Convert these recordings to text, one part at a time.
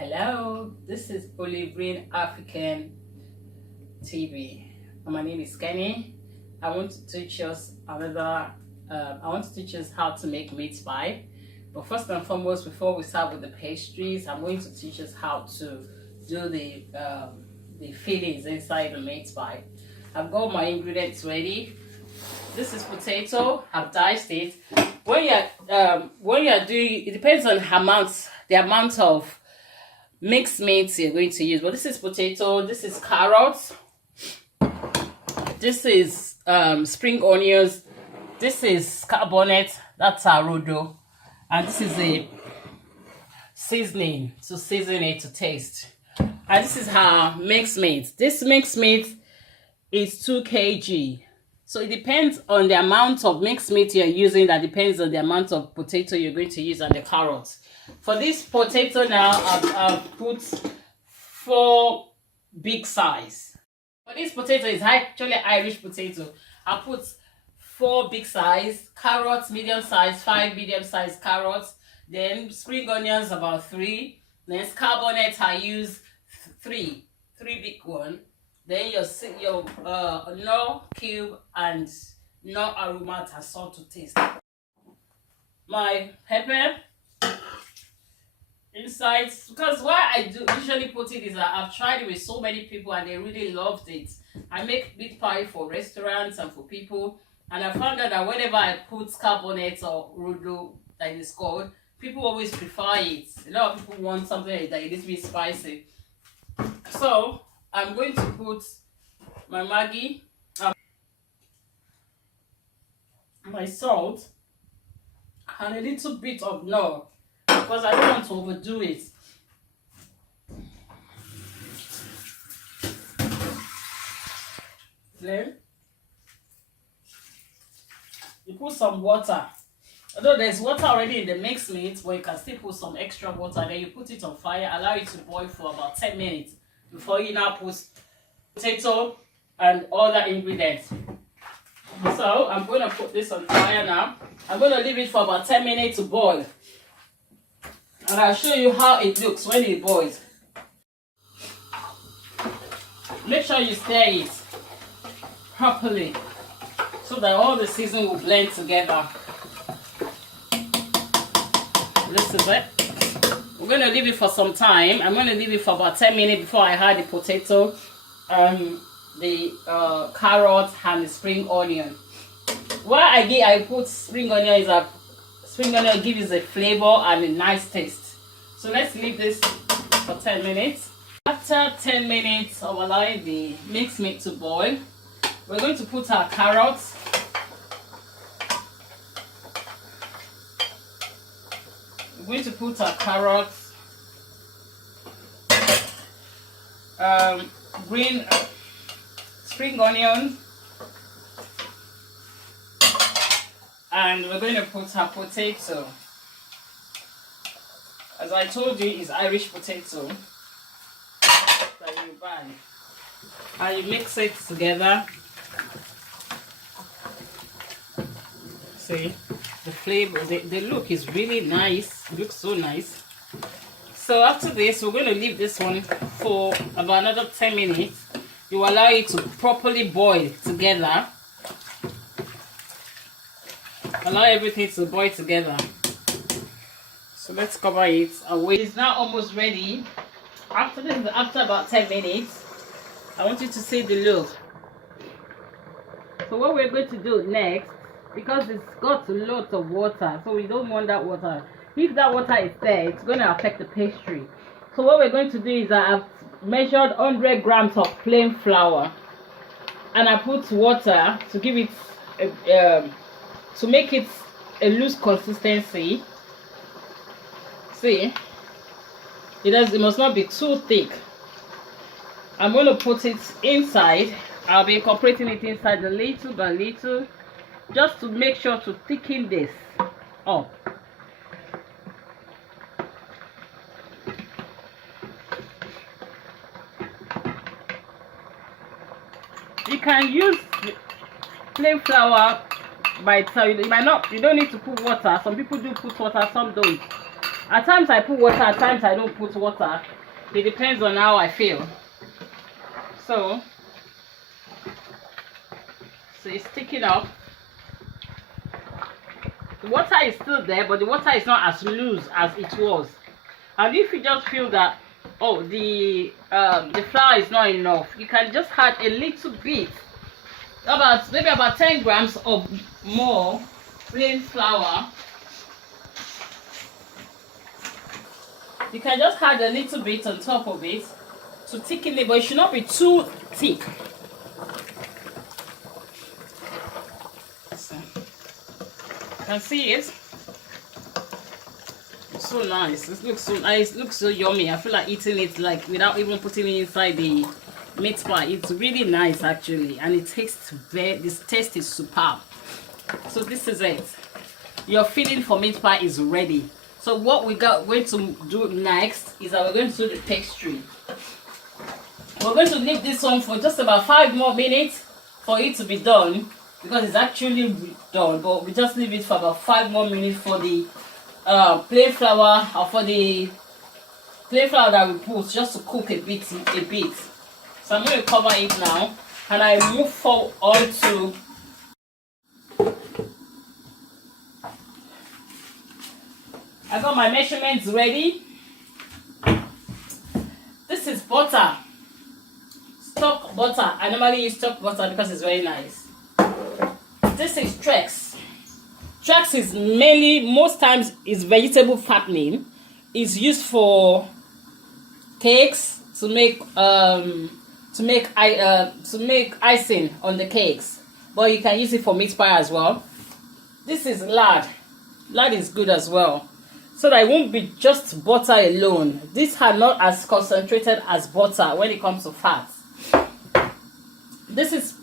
Hello, this is Olive Green African TV. My name is Kenny. I want to teach us how to make meat pie. But first and foremost, before we start with the pastries, I'm going to teach us how to do the fillings inside the meat pie. I've got my ingredients ready. This is potato. I've diced it. When you're doing, it depends on the amount of mixed meats you're going to use. But this is potato. This is carrots. This is spring onions. This is carbonate. That's arodo. And this is a seasoning to season it to taste. And this is our mixed meat. This mixed meat is 2 kg. So it depends on the amount of mixed meat you're using. That depends on the amount of potato you're going to use and the carrots. For this potato now, I've put 4 big size. For this potato, is actually Irish potato. I put 4 big size, carrots medium size, 5 medium size carrots, then spring onions about 3, then carbonate I use 3 big one. Then your no cube and no aromat and salt to taste. My pepper inside, because why I do usually put it is that I've tried it with so many people and they really loved it. I make meat pie for restaurants and for people, and I found out that whenever I put carbonate or rudo, that is called, people always prefer it. A lot of people want something that is a bit spicy. So I'm going to put my Maggi, my salt, and a little bit of no, because I don't want to overdo it. Then you put some water. Although there's water already in the mixed meat, but you can still put some extra water. Then you put it on fire, allow it to boil for about 10 minutes before you now put potato and other ingredients. So I'm going to put this on fire now. I'm going to leave it for about 10 minutes to boil. And I'll show you how it looks when it boils. Make sure you stir it properly so that all the seasoning will blend together. This is it. We're going to leave it for some time. I'm going to leave it for about 10 minutes before I add the potato, the carrot and the spring onion. Why I put spring onion is that spring onion gives a flavor and a nice taste. So let's leave this for 10 minutes. After 10 minutes of allowing the mixed meat to boil, we're going to put our carrots. We're going to put our carrots, green spring onion, and we're going to put our potato. As I told you, it's Irish potato that you buy, and you mix it together. See, the flavor, the look is really nice. It looks so nice. So after this, we're going to leave this one for about another 10 minutes. You allow it to properly boil together. Allow everything to boil together. So let's cover it and wait. It's now almost ready. After about 10 minutes, I want you to see the look. So what we're going to do next, because it's got a lot of water, so we don't want that water. If that water is there, it's going to affect the pastry. So what we're going to do is I've measured 100 grams of plain flour, and I put water to give it to make it a loose consistency. See, it must not be too thick. I'm going to put it inside. I'll be incorporating it inside a little by little, just to make sure to thicken this up. You can use plain flour by itself. You don't need to put water. Some people do put water, some don't. At times I put water, at times I don't put water. It depends on how I feel. So it's sticking up. The water is still there, but the water is not as loose as it was. And if you just feel that, oh, the flour is not enough, you can just add a little bit, maybe about 10 grams of more plain flour. You can just add a little bit on top of it to thicken it, but it should not be too thick. So, you can see it. It's so nice. It looks so nice. It looks so yummy. I feel like eating it like without even putting it inside the meat pie. It's really nice actually, and it tastes this taste is superb. So this is it. Your filling for meat pie is ready. So what we're going to do next is that we're going to do the pastry. We're going to leave this one for just about 5 more minutes for it to be done, because it's actually done, but we just leave it for about 5 more minutes for the plain flour, or for the plain flour that we put just to cook a bit. So I'm going to cover it now, and I move on to I got my measurements ready. This is butter, stock butter. I normally use stock butter because it's very nice. This is Trex. Trex is mainly, most times, is vegetable fattening. It's used for cakes to make icing on the cakes, but you can use it for meat pie as well. This is lard. Lard is good as well, so that it won't be just butter alone. These are not as concentrated as butter when it comes to fats. This is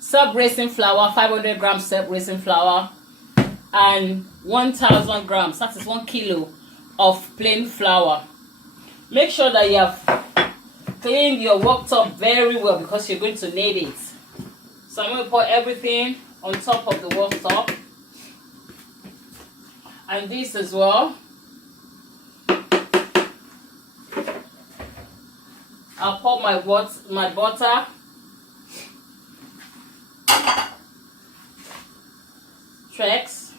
self-raising flour, 500 grams self-raising flour, and 1,000 grams, that is 1 kilo of plain flour. Make sure that you have cleaned your worktop very well, because you're going to need it. So I'm going to put everything on top of the worktop, and this as well. I'll pour my butter, Trex.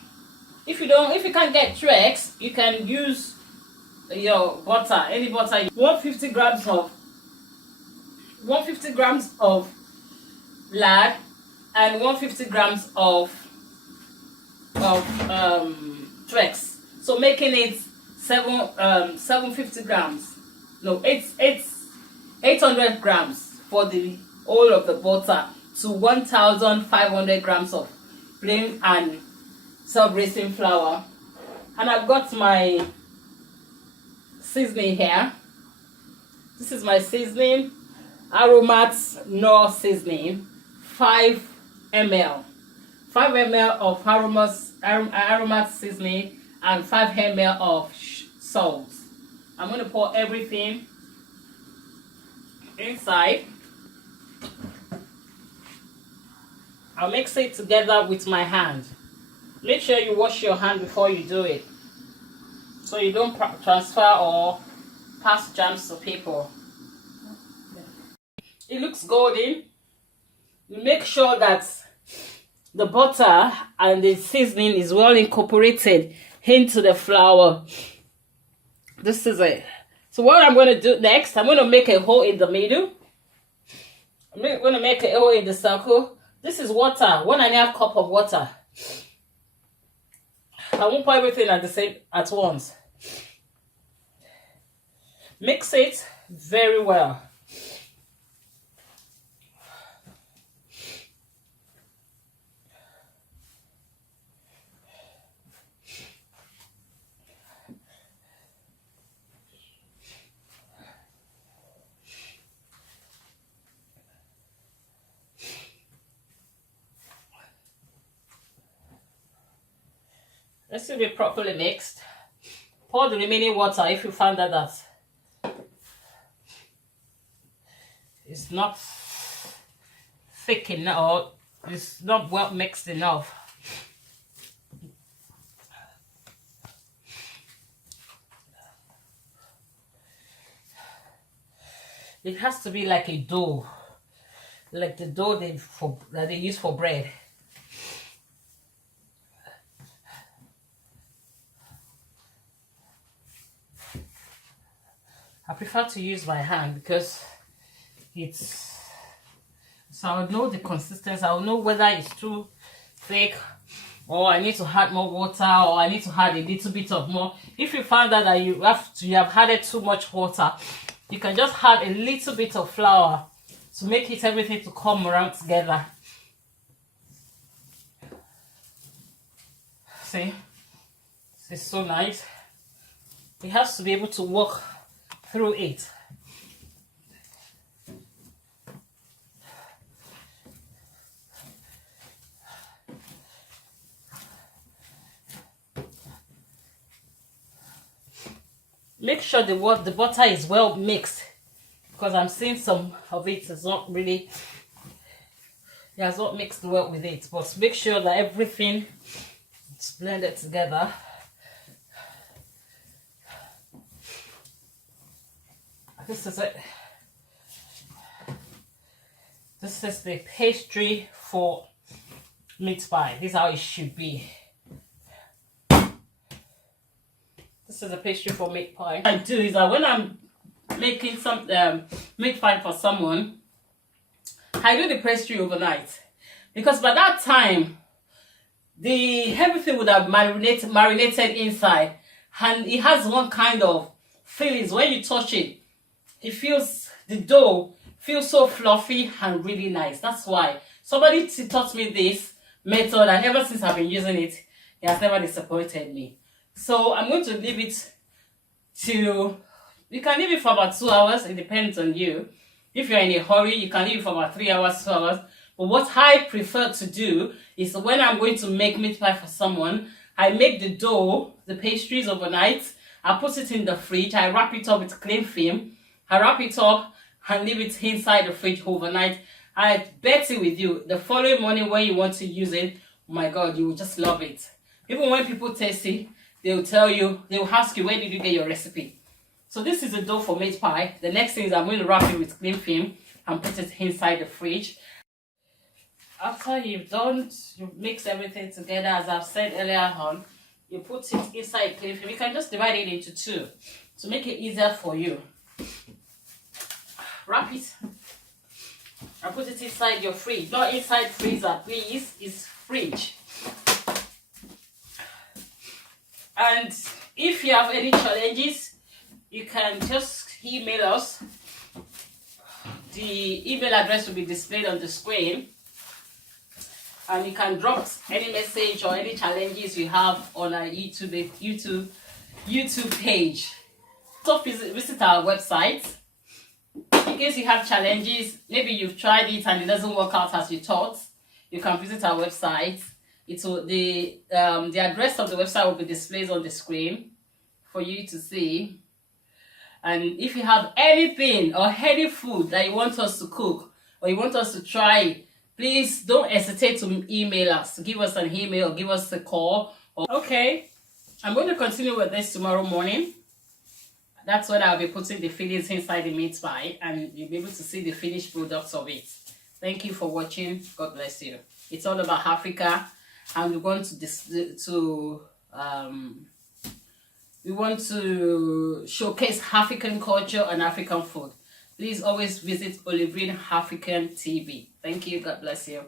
If you can't get Trex, you can use your butter, any butter. 150 grams of lard and 150 grams of Trex. So making it 750 grams. No, it's 800 grams for the whole of the butter to 1,500 grams of plain and self-raising flour. And I've got my seasoning here. This is my seasoning, Aromat Knorr seasoning, 5 ml. 5 ml of aromat seasoning and 5 ml of salt. I'm going to pour everything inside. I'll mix it together with my hand. Make sure you wash your hand before you do it, so you don't transfer or pass germs to people. It looks golden. You make sure that the butter and the seasoning is well incorporated into the flour. This is it. So what I'm going to do next, I'm going to make a hole in the middle. I'm going to make a hole in the circle. This is water, 1.5 cup of water. I won't pour everything at once. Mix it very well. This will be properly mixed. Pour the remaining water if you find that it's not thick enough, or it's not well mixed enough. It has to be like a dough, like the dough that they use for bread. I prefer to use my hand because so I'll know the consistency. I'll know whether it's too thick, or I need to add more water, or I need to add a little bit of more. If you find that you have added too much water, you can just add a little bit of flour to make everything to come around together. See, this is so nice. It has to be able to walk through it. Make sure the butter is well mixed, because I'm seeing some of it is not really, it has not mixed well with it. But make sure that everything is blended together. This is it. This is the pastry for meat pie. This is how it should be. This is a pastry for meat pie. What I do is that when I'm making some meat pie for someone, I do the pastry overnight, because by that time everything would have marinated inside, and it has one kind of feelings when you touch it. The dough feels so fluffy and really nice. That's why somebody taught me this method, and ever since I've been using it, it has never disappointed me. So I'm going to leave it you can leave it for about 2 hours. It depends on you. If you're in a hurry, you can leave it for about 3 hours, 2 hours. But what I prefer to do is, when I'm going to make meat pie for someone, I make the dough, the pastries overnight. I put it in the fridge. I wrap it up with cling film. I wrap it up and leave it inside the fridge overnight. I bet it with you, the following morning when you want to use it, oh my God, you will just love it. Even when people taste it, they will tell you, they will ask you, where did you get your recipe? So this is the dough for meat pie. The next thing is I'm going to wrap it with cling film and put it inside the fridge. After you mix everything together, as I've said earlier on, you put it inside cling film. You can just divide it into 2 to make it easier for you. Wrap it and put it inside your fridge. Not inside freezer, please. It's fridge. And if you have any challenges, you can just email us. The email address will be displayed on the screen, and you can drop any message or any challenges you have on our YouTube page. So visit our website. In case you have challenges, maybe you've tried it and it doesn't work out as you thought, you can visit our website. The address of the website will be displayed on the screen for you to see. And if you have anything or any food that you want us to cook or you want us to try, please don't hesitate to email us. Give us an email, give us a call. Okay, I'm going to continue with this tomorrow morning. That's when I'll be putting the fillings inside the meat pie, and you'll be able to see the finished products of it. Thank you for watching. God bless you. It's all about Africa, and we want to showcase African culture and African food. Please always visit Olivine African TV. Thank you. God bless you.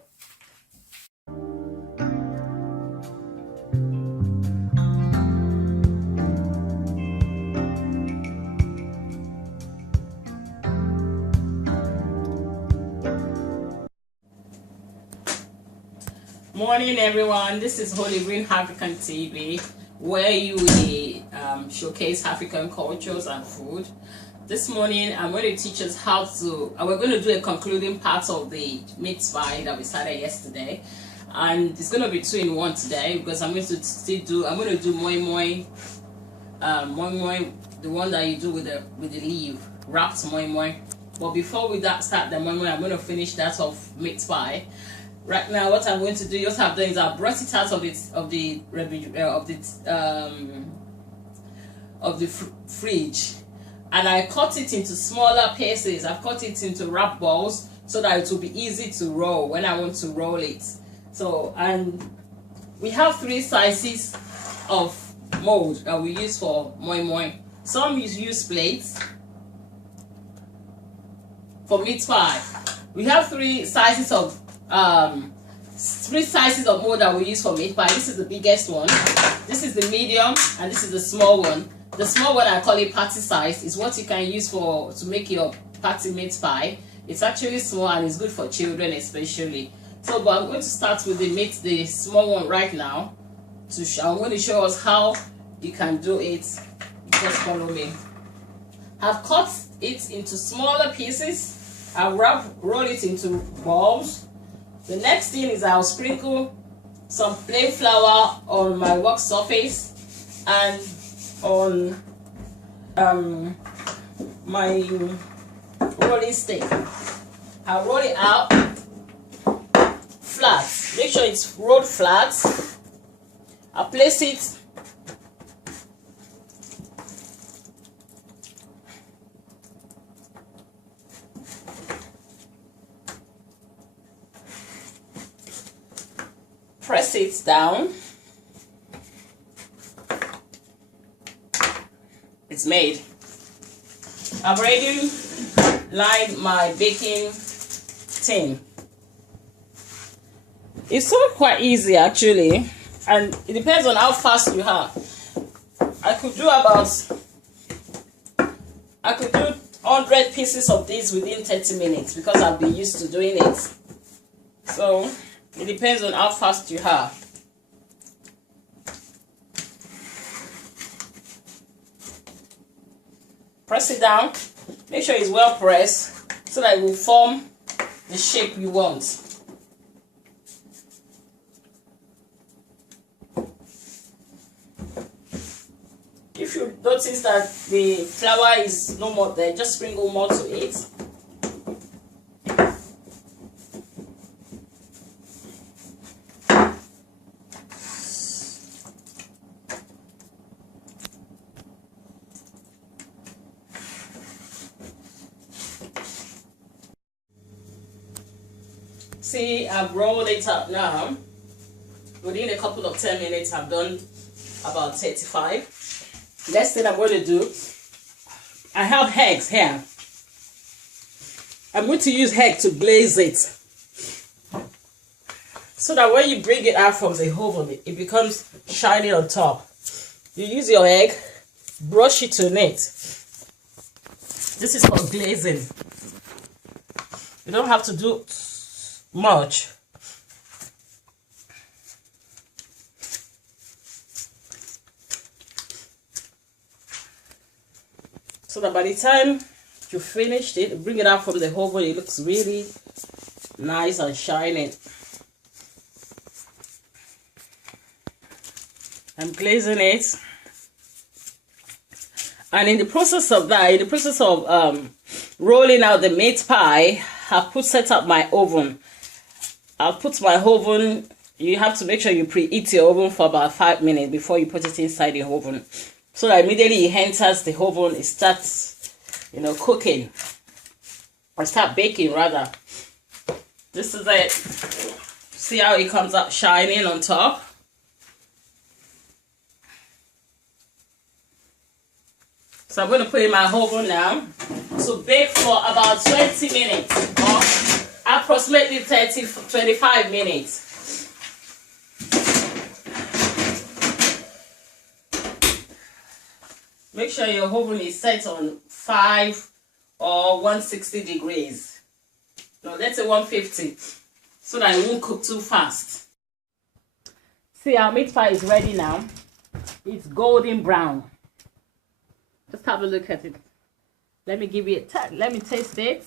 Morning everyone, this is Holy Green African TV, where you showcase African cultures and food. This morning I'm going to teach us how to, we're going to do a concluding part of the meat pie that we started yesterday, and it's going to be 2-in-1 today, because I'm going to do moi moi, the one that you do with the leaf, wrapped moi moi. But before we start the moi moi, I'm going to finish that of meat pie. Right now, what I'm going to do, what I've done is I brought it out of the fridge, and I cut it into smaller pieces. I've cut it into wrap balls so that it will be easy to roll when I want to roll it. So, and we have 3 sizes of mold that we use for moi moi. Some use plates. For meat pie, we have 3 sizes of mold that we use for meat pie. This is the biggest one, this is the medium, and this is the small one. The small one, I call it party size, is what you can use to make your party meat pie. It's actually small and it's good for children especially. So, but I'm going to start with the small one right now. I'm going to show us how you can do it. Just follow me. I've cut it into smaller pieces. I'll roll it into balls. The next thing is I'll sprinkle some plain flour on my work surface and on my rolling stick. I'll roll it out flat. Make sure it's rolled flat. I'll place it press it down. It's made. I've already lined my baking tin. It's so quite easy actually, and it depends on how fast you are. I could do 100 pieces of this within 30 minutes because I've been used to doing it. So it depends on how fast you are. Press it down. Make sure it's well pressed so that it will form the shape you want. If you notice that the flour is no more there, just sprinkle more to it. See, I've rolled it up now. Within a couple of 10 minutes, I've done about 35. Next thing I'm going to do, I have eggs here. I'm going to use egg to glaze it, so that when you bring it out from the oven, it becomes shiny on top. You use your egg, brush it on it. This is for glazing. You don't have to do much. So that by the time you finished it, bring it out from the oven, it looks really nice and shining. I'm glazing it. And in the process of that, in the process of rolling out the meat pie, I've set up my oven. I've put my oven, you have to make sure you preheat your oven for about 5 minutes before you put it inside the oven. So that immediately it enters the oven, it starts, cooking. Or start baking rather. This is it. See how it comes out shining on top? So I'm going to put it in my oven now to bake for about 20 minutes or approximately 25 minutes. Make sure your oven is set on 5 or 160 degrees. No, let's say 150, so that it won't cook too fast. See, our meat pie is ready now. It's golden brown. Just have a look at it. Let me give you let me taste it.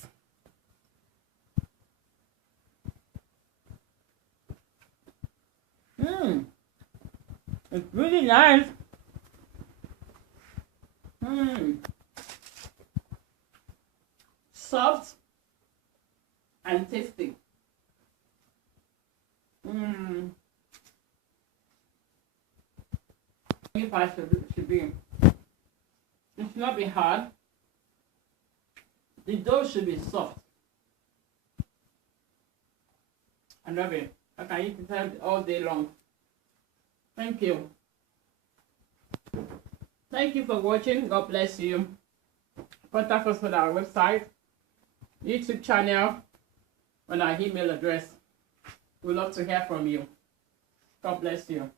It's really nice. Soft and tasty. Meat pie should be. It should not be hard. The dough should be soft. I love it. I can eat it all day long. Thank you. Thank you for watching. God bless you. Contact us on our website, YouTube channel, and our email address. We'd love to hear from you. God bless you.